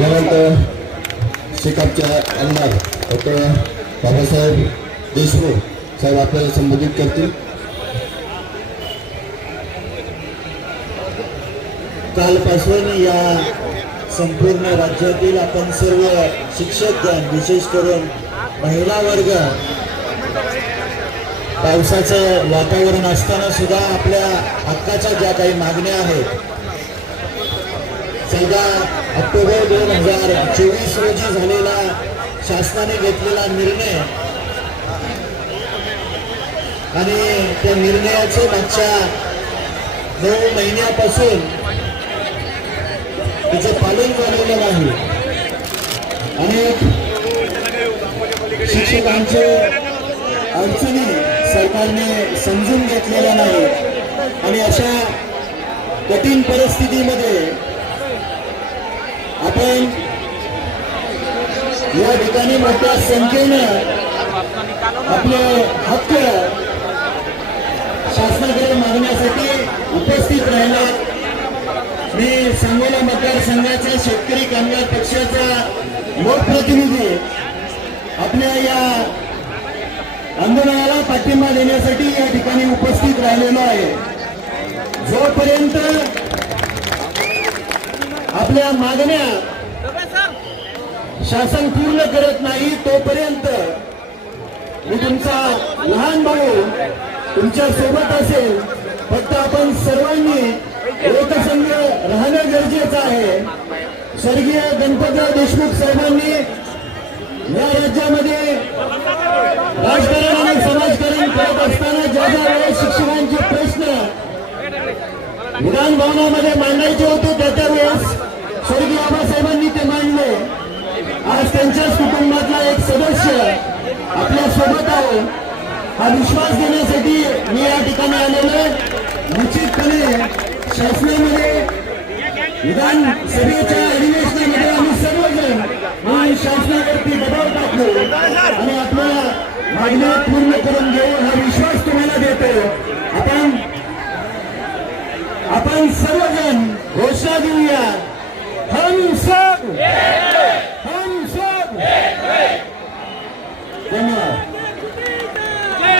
यानंतर शेकापच्या आमदार डॉक्टर बाबासाहेब देशमुख साहेब आपल्याला संबोधित करतील. कालपासून या संपूर्ण राज्यातील आपण सर्व शिक्षक विशेष करून महिला वर्ग पावसाचं वातावरण असताना सुद्धा आपल्या हक्काच्या ज्या काही मागण्या आहेत दोन हजार चोवीस रोजी झालेला शासनाने घेतलेला निर्णय. आणि त्या निर्णयाचे मागच्या नऊ महिन्यापासून त्याचं पालन झालेलं नाही. अनेक शिक्षकांचे अडचणी सरकारने समजून घेतलेल्या नाही आणि अशा कठीण परिस्थितीमध्ये आपण या ठिकाणी मोठ्या संख्येनं आपले हक्क शासनाकडे मागण्यासाठी उपस्थित राहिला मी सांगोला मतदारसंघाचा शेतकरी कामगार पक्षाचा लोकप्रतिनिधी आपल्या या आंदोलनाला पाठिंबा देण्यासाठी या ठिकाणी उपस्थित राहिलेलो आहे. जोपर्यंत आपल्या मागण्या शासन पूर्ण करत नाही तोपर्यंत मी तुमचा लहान भाऊ तुमच्यासोबत असेल. फक्त आपण सर्वांनी एकसंघ राहणं गरजेचं आहे. स्वर्गीय गणपतराव देशमुख साहेबांनी या राज्यामध्ये राजकारण आणि समाजकारण करत असताना ज्या ज्या वेळेस शिक्षकांचे प्रश्न विधान भवनामध्ये मांडायचे होते त्या त्या वेळेस स्वर्गीय बाबासाहेबांनी ते मांडले आज त्यांच्याच कुटुंबातला एक सदस्य आपल्यासोबत आहे. हा विश्वास देण्यासाठी मी या ठिकाणी आलेलो आहे. निश्चितपणे शासनामध्ये विधानसभेच्या अधिवेशनामध्ये आम्ही सर्वजण आणि शासनावरती दबाव टाकलो आणि आपल्या मागण्या पूर्ण करून घेऊ हा विश्वास तुम्हाला देतो.